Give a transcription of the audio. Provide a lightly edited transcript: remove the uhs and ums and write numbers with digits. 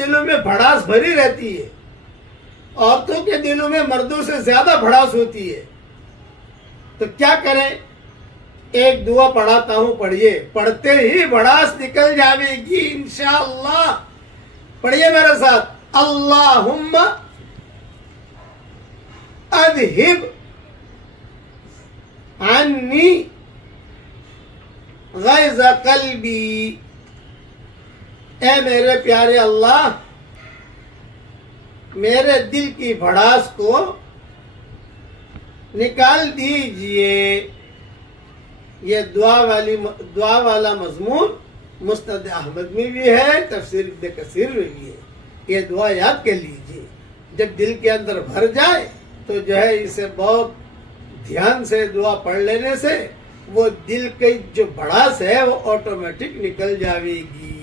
دلوں میں بھڑاس بھری رہتی ہے، عورتوں کے دلوں میں مردوں سے زیادہ بھڑاس ہوتی ہے، تو کیا کریں؟ ایک دعا پڑھاتا ہوں، پڑھیے، پڑھتے ہی بھڑاس نکل جاوے گی انشاءاللہ۔ پڑھیے میرے ساتھ، اللہم اذہب عنی غیظ قلبی۔ اے میرے پیارے اللہ، میرے دل کی بھڑاس کو نکال دیجئے۔ یہ دعا والا مضمون مسند احمد میں بھی ہے، تفسیر ابن کثیر میں بھی ہے۔ یہ دعا یاد کر لیجئے، جب دل کے اندر بھر جائے تو جو ہے اسے بہت دھیان سے دعا پڑھ لینے سے وہ دل کی جو بھڑاس ہے وہ آٹومیٹک نکل جاوے گی۔